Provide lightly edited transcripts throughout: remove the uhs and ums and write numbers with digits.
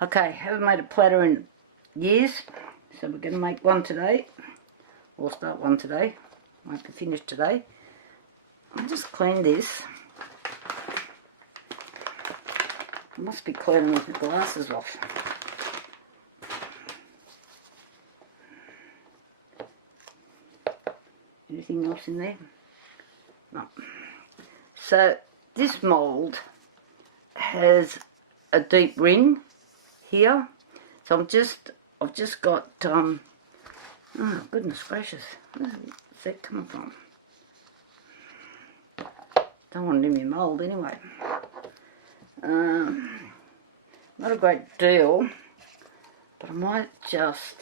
Okay, haven't made a platter in years, so we're going to make one today. We'll start one today. Won't be finished today. I'll just clean this. I must be cleaning the glasses off. Anything else in there? No. So this mould has a deep ring here. So I've just got oh goodness gracious, where's that coming from? Don't want it in my mould anyway. Not a great deal, but I might just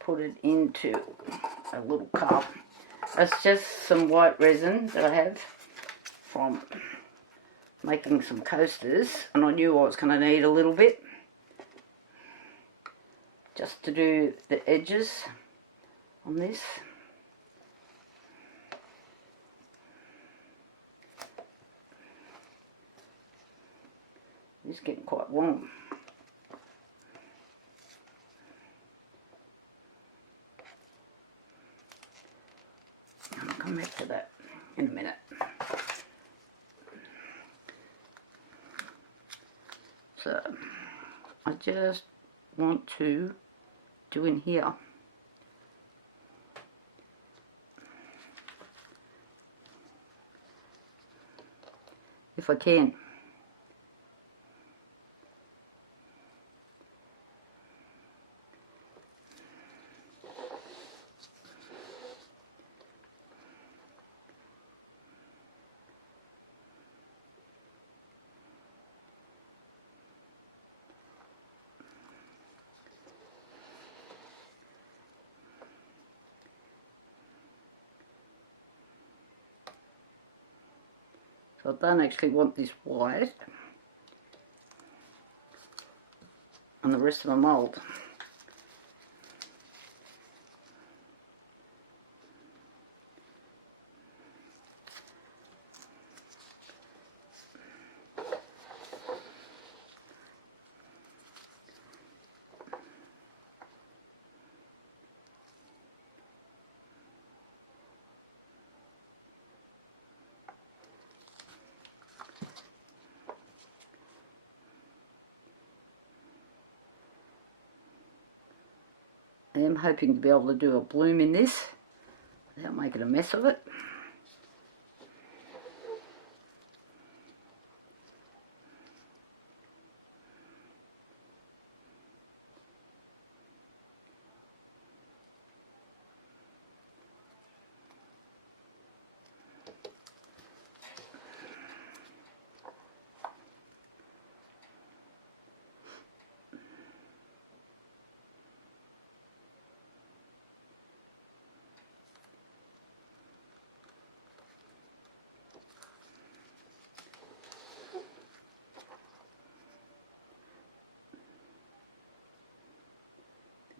put it into a little cup. It's just some white resin that I have from making some coasters, and I knew I was going to need a little bit just to do the edges on this. It's getting quite warm. I'll come back to that in a minute. So I just want to do in here if I can. So I don't actually want this white on the rest of my mould. I am hoping to be able to do a bloom in this without making a mess of it.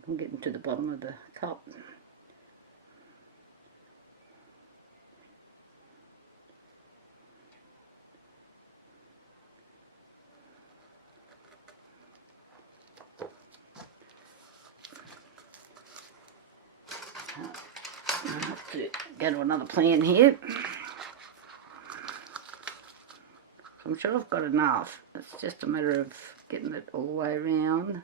I'm getting to the bottom of the cup. I have to go to another plan here. I'm sure I've got enough. It's just a matter of getting it all the way around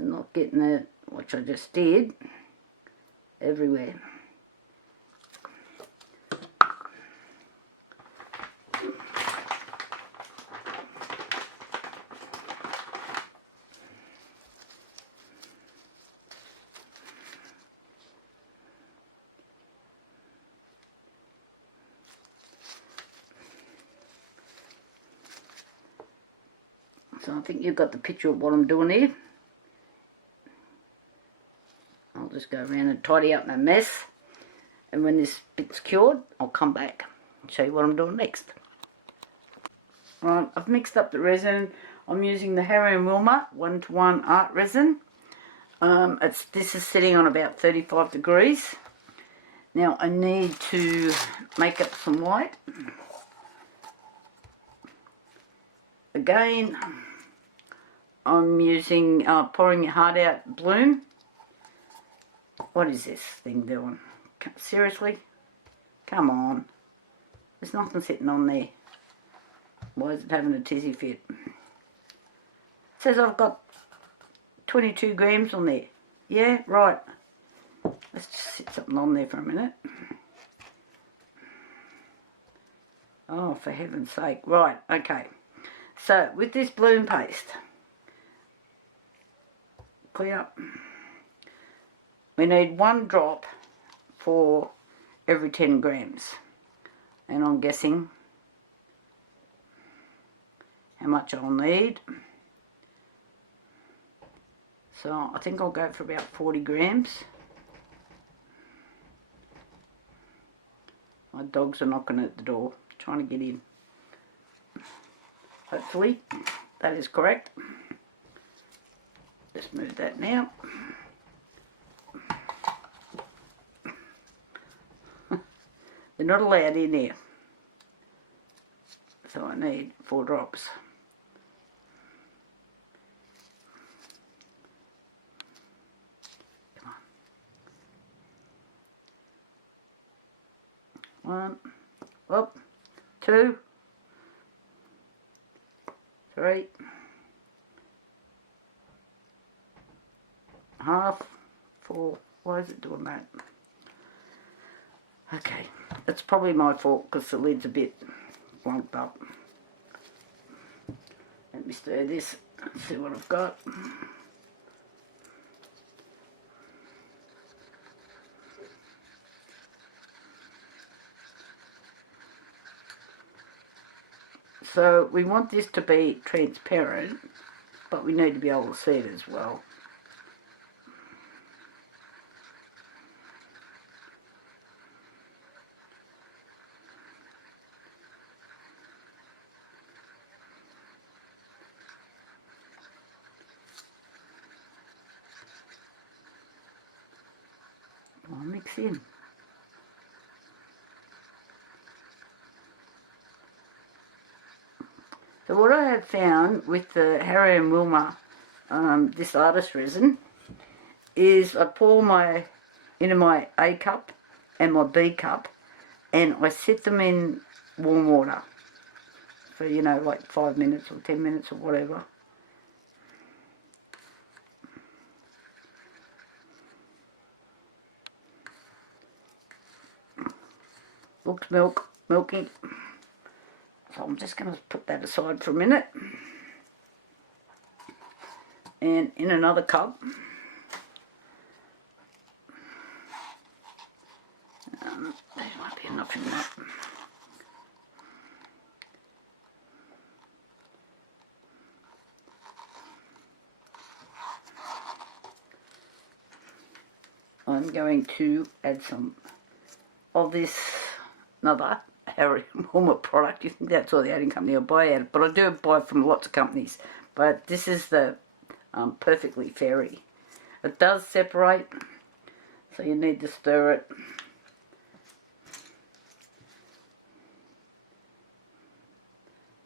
and not getting it, which I just did, everywhere. So I think you've got the picture of what I'm doing here. I'll just go around and tidy up my mess, and when this bit's cured I'll come back and show you what I'm doing next. Right, I've mixed up the resin. I'm using the Harry and Wilma 1:1 art resin. This is sitting on about 35 degrees. Now I need to make up some white. Again, I'm using pouring hard out bloom. What is this thing doing? Seriously? Come on. There's nothing sitting on there. Why is it having a tizzy fit? It says I've got 22 grams on there. Yeah, right. Let's just sit something on there for a minute. Oh, for heaven's sake. Right, okay. So, with this bloom paste, clean up. We need 1 drop for every 10 grams. And I'm guessing how much I'll need. So, I think I'll go for about 40 grams. My dogs are knocking at the door, trying to get in. Hopefully, that is correct. Let's move that now. They're not allowed in here. So I need 4 drops. Come on. 1, 2, 3, half, 4. Why is it doing that? Okay, that's probably my fault because the lid's a bit lumped up. Let me stir this and see what I've got. So we want this to be transparent, but we need to be able to see it as well. I'll mix in. So what I have found with the Harry and Wilma, this artist resin, is I pour into my A cup and my B cup, and I set them in warm water for, you know, like 5 minutes or 10 minutes or whatever. Looks milky. So I'm just going to put that aside for a minute. And in another cup, there might be enough in that. I'm going to add some of this, another Harry Wilma product. You think that's all the adding company I buy at it, but I do buy from lots of companies. But this is the Perfectly Fairy. It does separate, so you need to stir it.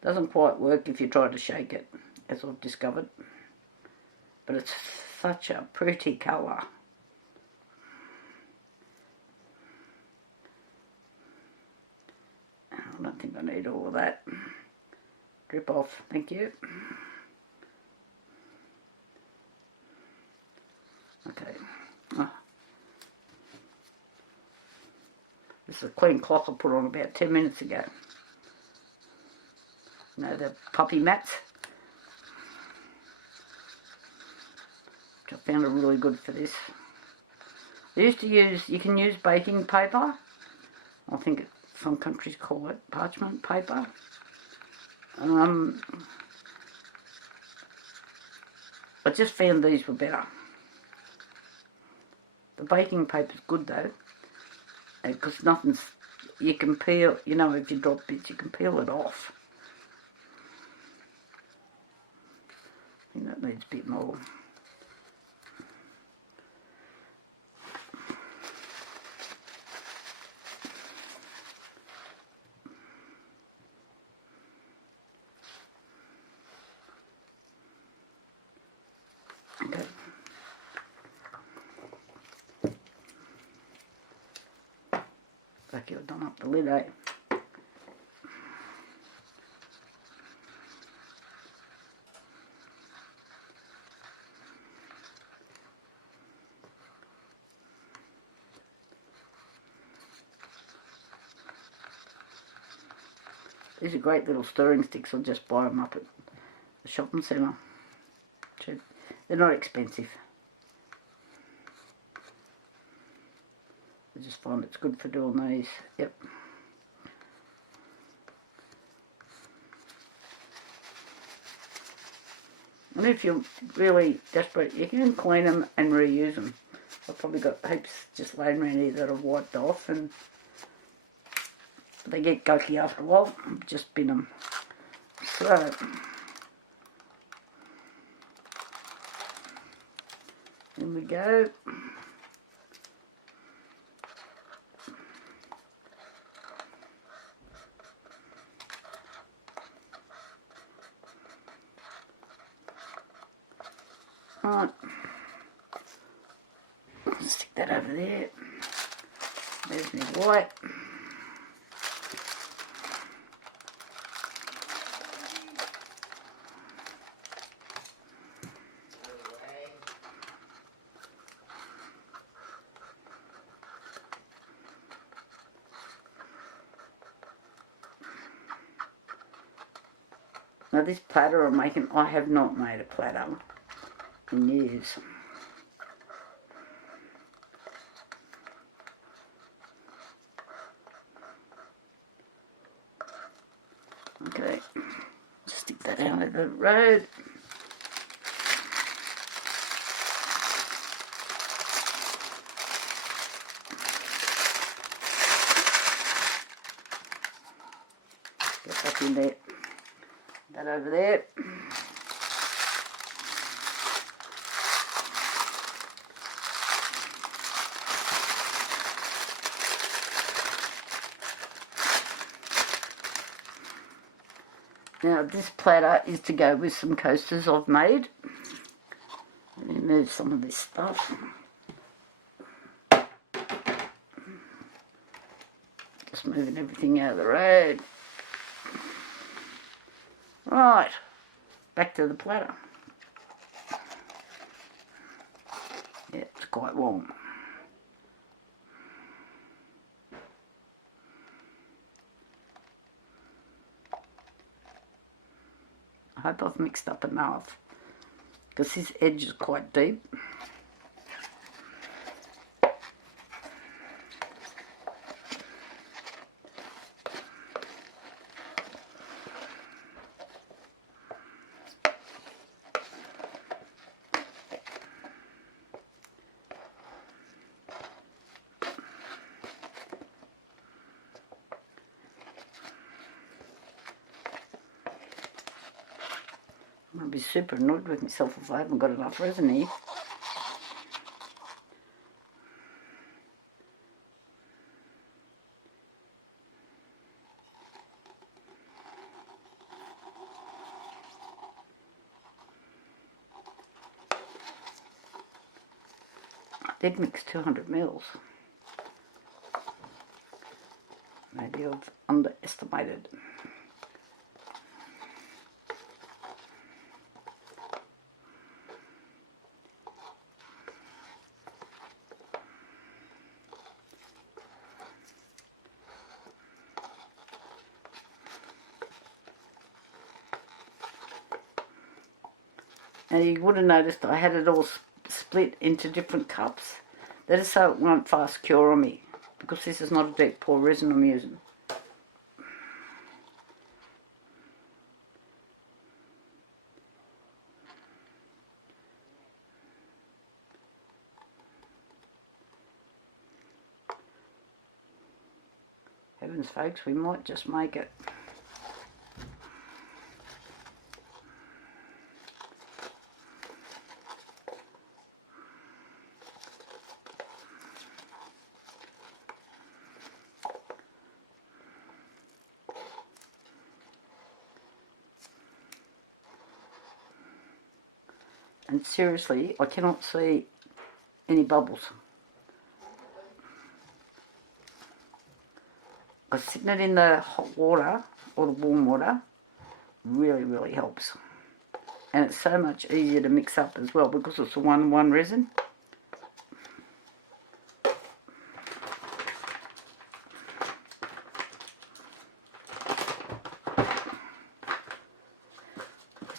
Doesn't quite work if you try to shake it, as I've discovered. But it's such a pretty colour. I don't think I need all of that. Drip off, thank you. Okay. Oh. This is a clean cloth I put on about 10 minutes ago. You know, the puppy mats. Which I found are really good for this. I used to use, you can use baking paper. I think some countries call it parchment paper. I just found these were better. The baking paper's good though, because nothing's, you can peel, you know, if you drop bits you can peel it off. I think that needs a bit more. lucky I've done up the lid, eh? These are great little stirring sticks. I'll just buy them up at the shopping centre. They're not expensive. I just find it's good for doing these. Yep. And if you're really desperate, you can clean them and reuse them. I've probably got heaps just laying around here that I've wiped off, and they get gunky after a while. Just bin them. So, in we go. Right. Stick that over there. There's my white. Now this platter I'm making, I have not made a platter in years. Okay, stick that out of the road. Get that in there. That over there. Now this platter is to go with some coasters I've made. Let me move some of this stuff. Just moving everything out of the road. Right, back to the platter. Yeah, it's quite warm. I hope I've mixed up enough, because this edge is quite deep. I'm going to be super annoyed with myself if I haven't got enough resin here. I did mix 200 mils. Maybe I've underestimated. Now you would have noticed I had it all split into different cups. That is so it won't fast cure on me, because this is not a deep pour resin I'm using. Heavens folks, we might just make it. And seriously, I cannot see any bubbles. Because sitting it in the hot water or the warm water really helps. And it's so much easier to mix up as well because it's a 1-1 resin. I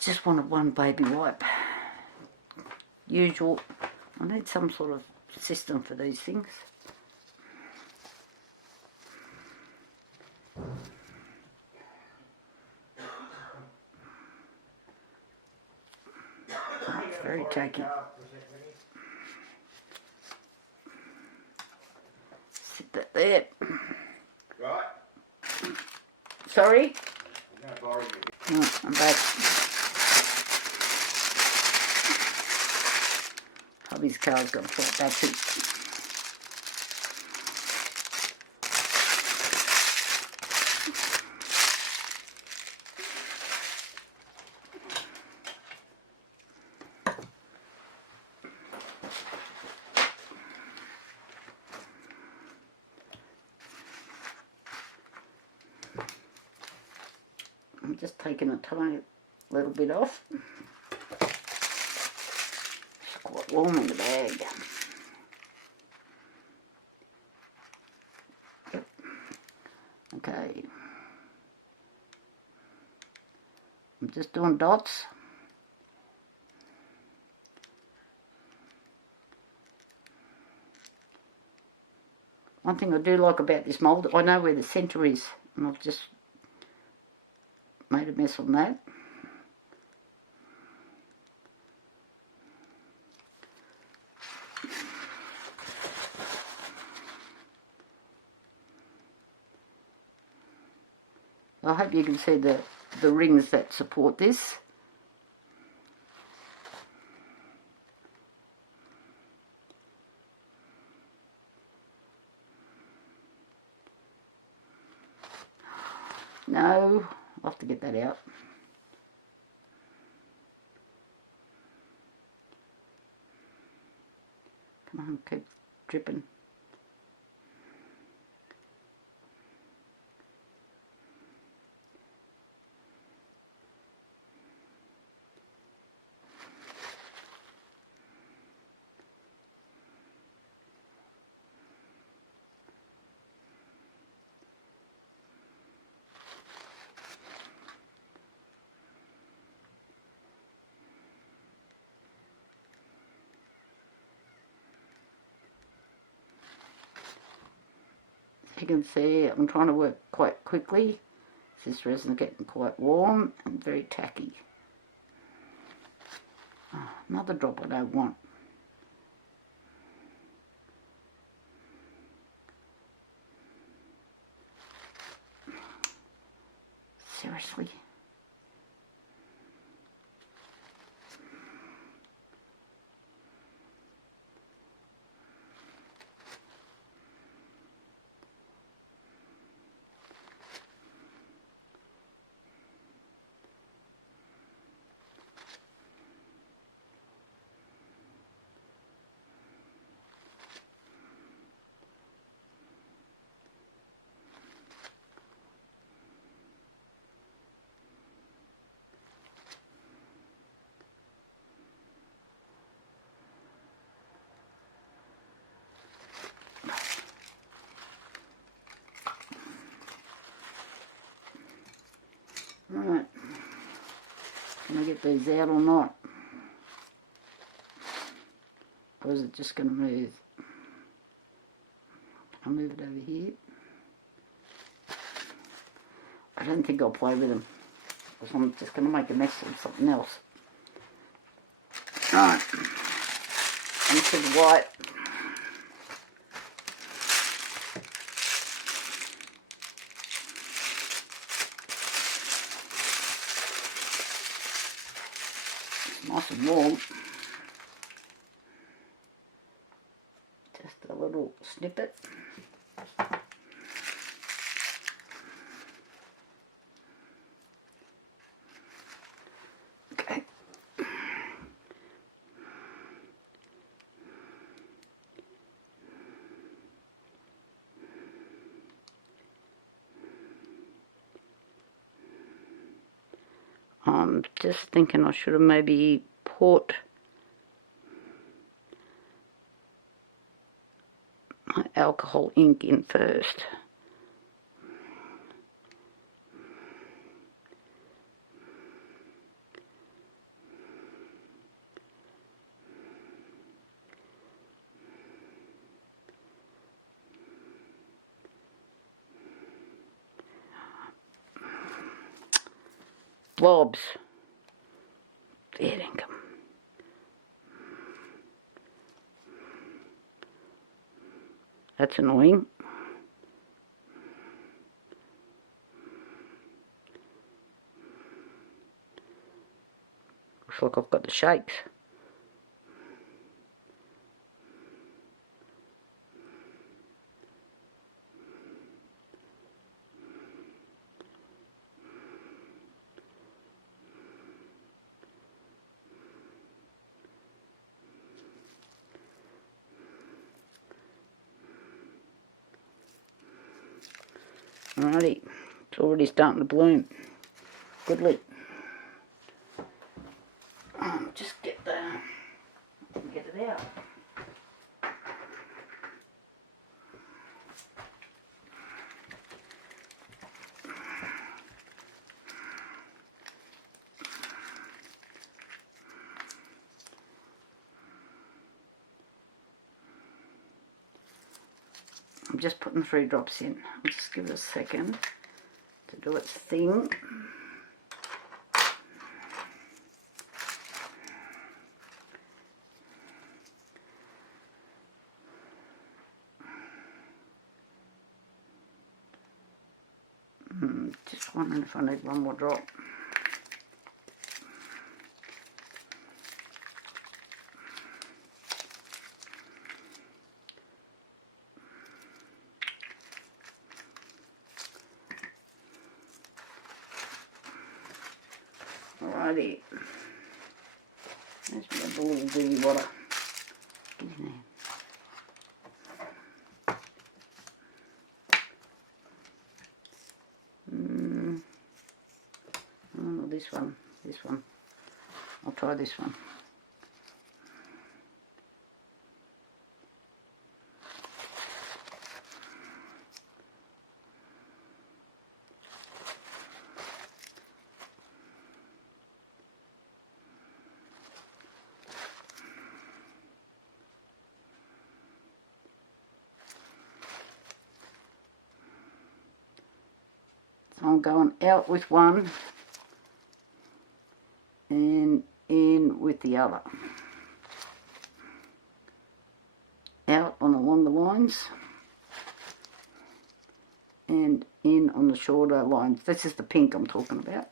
just wanted one baby wipe. Usual. I need some sort of system for these things. Oh, it's very tacky. Sit that there. Right. Sorry? I'm going to borrow you. Oh, I'm back. Hubby's car's got a flat battery. I'm just taking a tiny little bit off. It's quite warm in the bag. Okay. I'm just doing dots. One thing I do like about this mould, I know where the centre is, and I've just made a mess on that. I hope you can see the rings that support this. No, I'll have to get that out. Come on, keep dripping. As you can see, I'm trying to work quite quickly. This resin's getting quite warm and very tacky. Oh, another drop I don't want. Seriously? Right. Can I get these out or not? Or is it just going to move? I'll move it over here. I don't think I'll play with them, because I'm just going to make a mess of something else. Right. Into the white. It's nice and warm. Just a little snippet. Okay. I'm just thinking I should have maybe poured my alcohol ink in first. Blobs. There they come. That's annoying. Looks like I've got the shapes. Alrighty, it's already starting to bloom. Goodly. Just get it out. I'm just putting 3 drops in. I'll just give it a second to do its thing. Just wondering if I need one more drop. Alrighty. There's my little dirty water. Get in there. Oh, this one. I'll try this one. So I'm going out with one and in with the other. Out on along the lines and in on the shorter lines. This is the pink I'm talking about.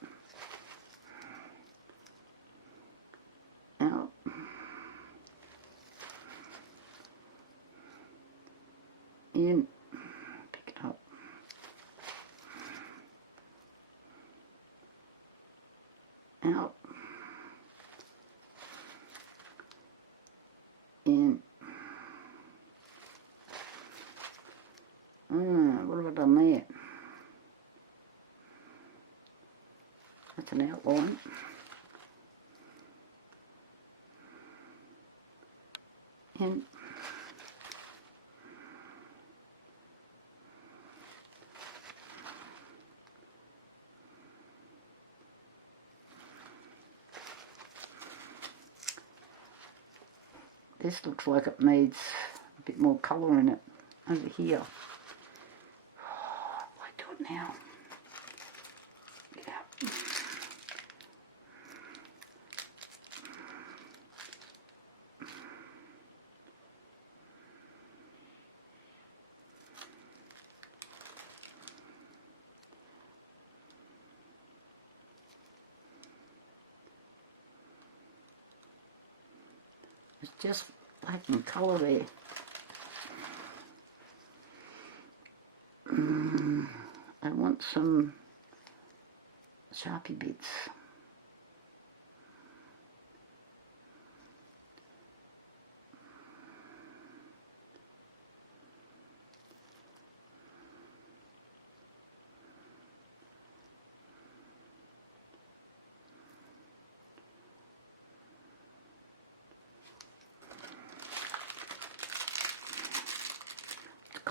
Out. In. Pick it up. Out. In. What have I done there? That's an outline. In. This looks like it needs a bit more colour in it over here. I do it now. Get out. It's just lacking colour there. I want some Sharpie bits.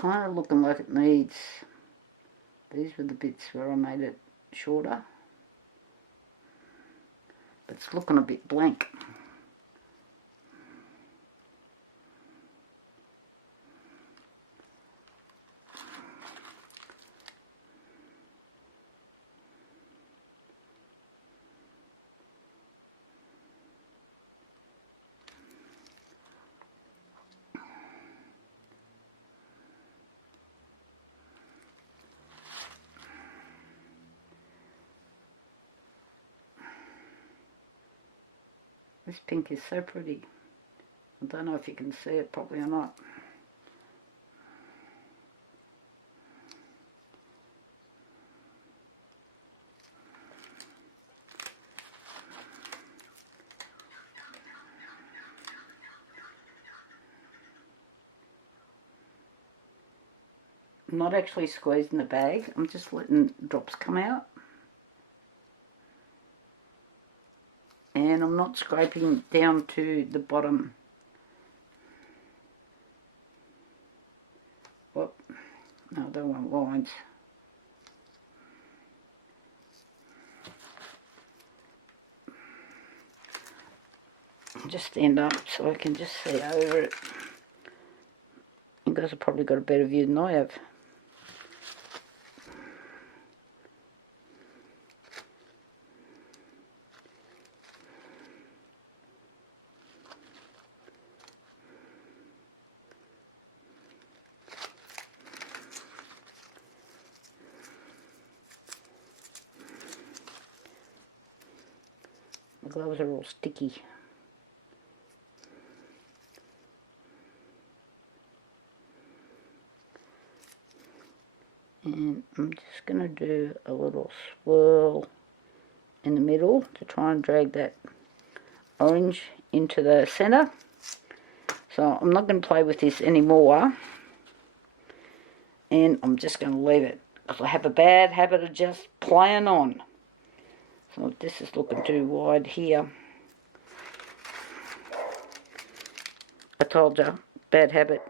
kind of looking like it needs, these were the bits where I made it shorter, but it's looking a bit blank. This pink is so pretty. I don't know if you can see it properly or not. I'm not actually squeezing the bag, I'm just letting drops come out. And I'm not scraping down to the bottom. Whoop. No, I don't want lines. Just stand up so I can just see over it. You guys have probably got a better view than I have. My gloves are all sticky. And I'm just going to do a little swirl in the middle to try and drag that orange into the centre. So I'm not going to play with this anymore. And I'm just going to leave it, because I have a bad habit of just playing on. So this is looking too wide here. I told you, bad habit.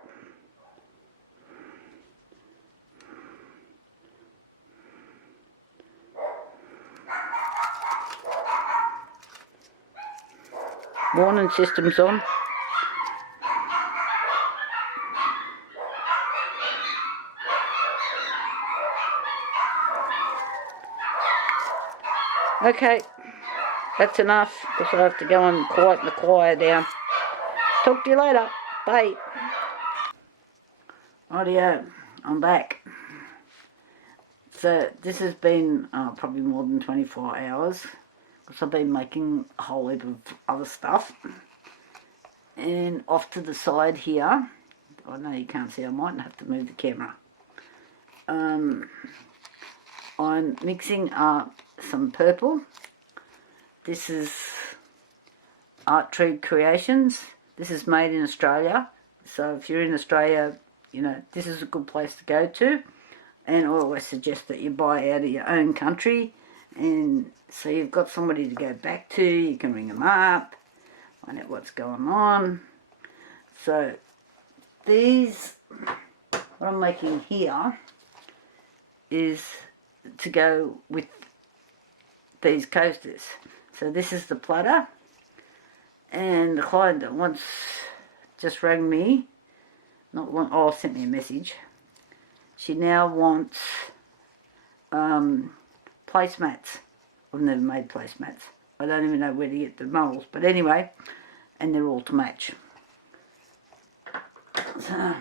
Warning system's on. Okay, that's enough, because I have to go and quieten the choir down. Talk to you later. Bye. Rightio, I'm back. So this has been probably more than 24 hours, because I've been making a whole heap of other stuff. And off to the side here, I know you can't see, I might have to move the camera. I'm mixing up some purple. This is Art Tree Creations. This is made in Australia. So if you're in Australia, you know, this is a good place to go to. And I always suggest that you buy out of your own country. And so you've got somebody to go back to. You can ring them up, find out what's going on. So these, what I'm making here is to go with these coasters. So this is the platter, and the client that once just rang me, not long, oh, sent me a message. She now wants placemats. I've never made placemats. I don't even know where to get the models, but anyway, and they're all to match. So,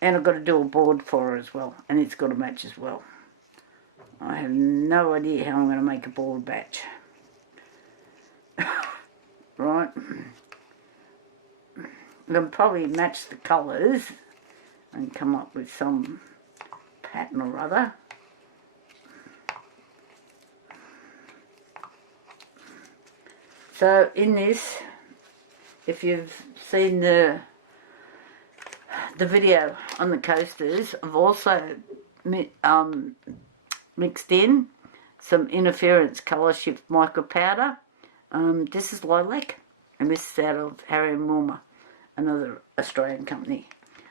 and I've got to do a board for her as well, and it's got to match as well. I have no idea how I'm going to make a board batch. Right. I'm going to probably match the colours and come up with some pattern or other. So in this, if you've seen the video on the coasters, I've also mixed in some interference colour shift micro powder. This is lilac, and this is out of Harry and Wilma, another Australian company.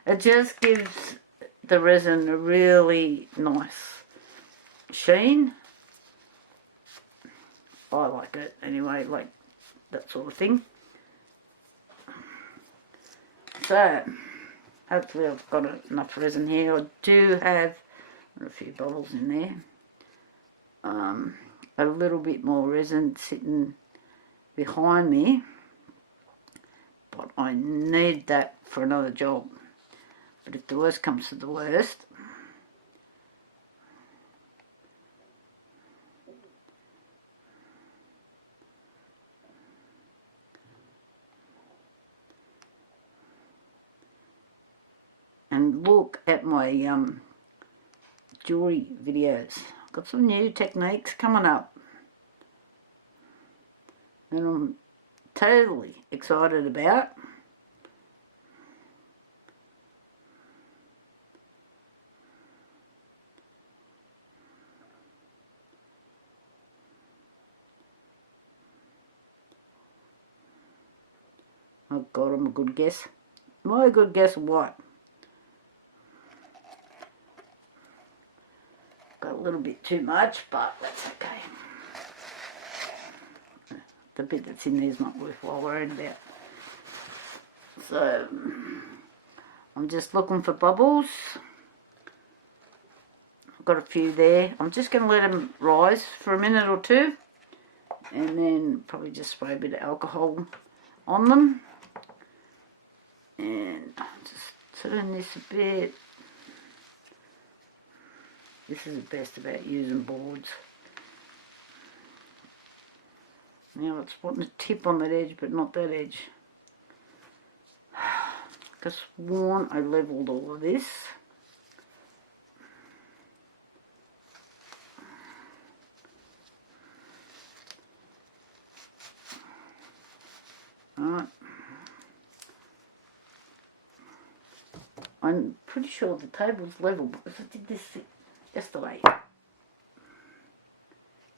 It just gives the resin a really nice sheen. I like it anyway, like that sort of thing. So, hopefully I've got enough resin here. I do have a few bubbles in there. A little bit more resin sitting behind me, but I need that for another job. But if the worst comes to the worst, and look at my jewelry videos. I've got some new techniques coming up, and I'm totally excited about. Oh God, I'm a good guess. Am I a good guess of what? Got a little bit too much, but that's okay. The bit that's in there is not worthwhile worrying about. So, I'm just looking for bubbles. I've got a few there. I'm just going to let them rise for a minute or two, and then probably just spray a bit of alcohol on them. And just turn this a bit. This is the best about using boards. Now it's wanting to tip on that edge, but not that edge. Because sworn I levelled all of this. Alright. I'm pretty sure the table's level because I did this yesterday.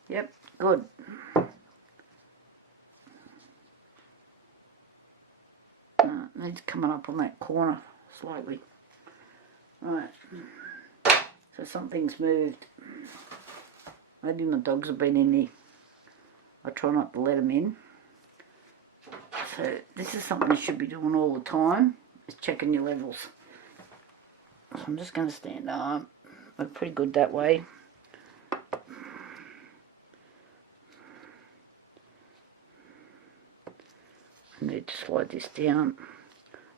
Yep, good. Needs coming up on that corner slightly. Right. So something's moved. Maybe my dogs have been in there. I try not to let them in. So this is something you should be doing all the time, is checking your levels. So I'm just going to stand up. We're pretty good that way. I need to slide this down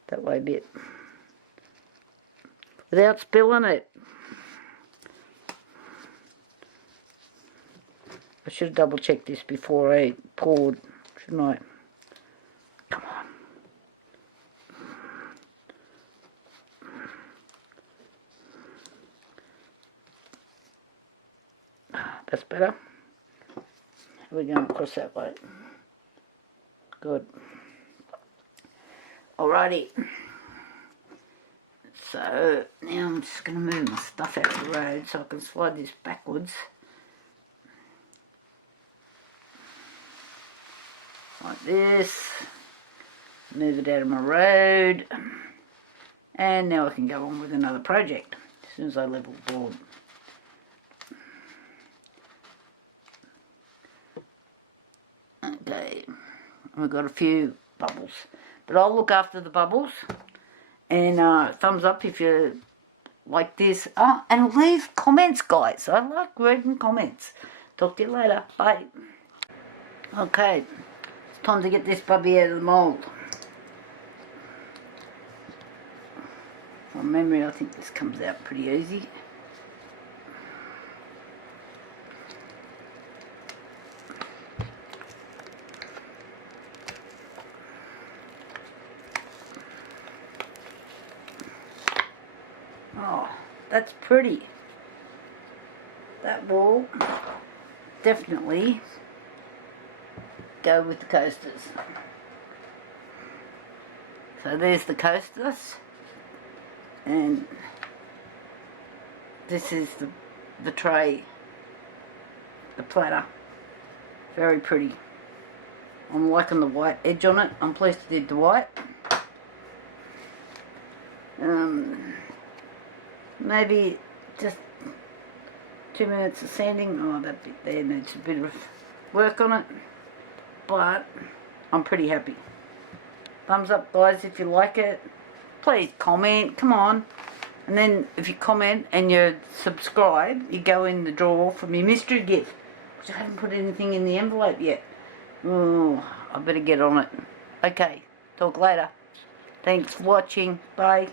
that way a bit without spilling it. I should have double checked this before I poured, shouldn't I? Come on. That's better. We're going across that way. Good. Alrighty. So now I'm just going to move my stuff out of the road so I can slide this backwards. Like this. Move it out of my road. And now I can go on with another project as soon as I level the board. Okay. We've got a few bubbles. But I'll look after the bubbles. And thumbs up if you like this. Oh, and leave comments, guys. I like reading comments. Talk to you later. Bye. Okay. It's time to get this puppy out of the mould. From memory, I think this comes out pretty easy. Oh, that's pretty. That will definitely go with the coasters. So there's the coasters, and this is the tray, the platter. Very pretty. I'm liking the white edge on it. I'm pleased I did the white. Maybe just 2 minutes of sanding. Oh, that bit there needs a bit of work on it, but I'm pretty happy. Thumbs up, guys, if you like it. Please comment, come on. And then if you comment and you subscribe, you go in the drawer for my mystery gift, which I haven't put anything in the envelope yet. Oh, I better get on it. Okay, talk later. Thanks for watching. Bye.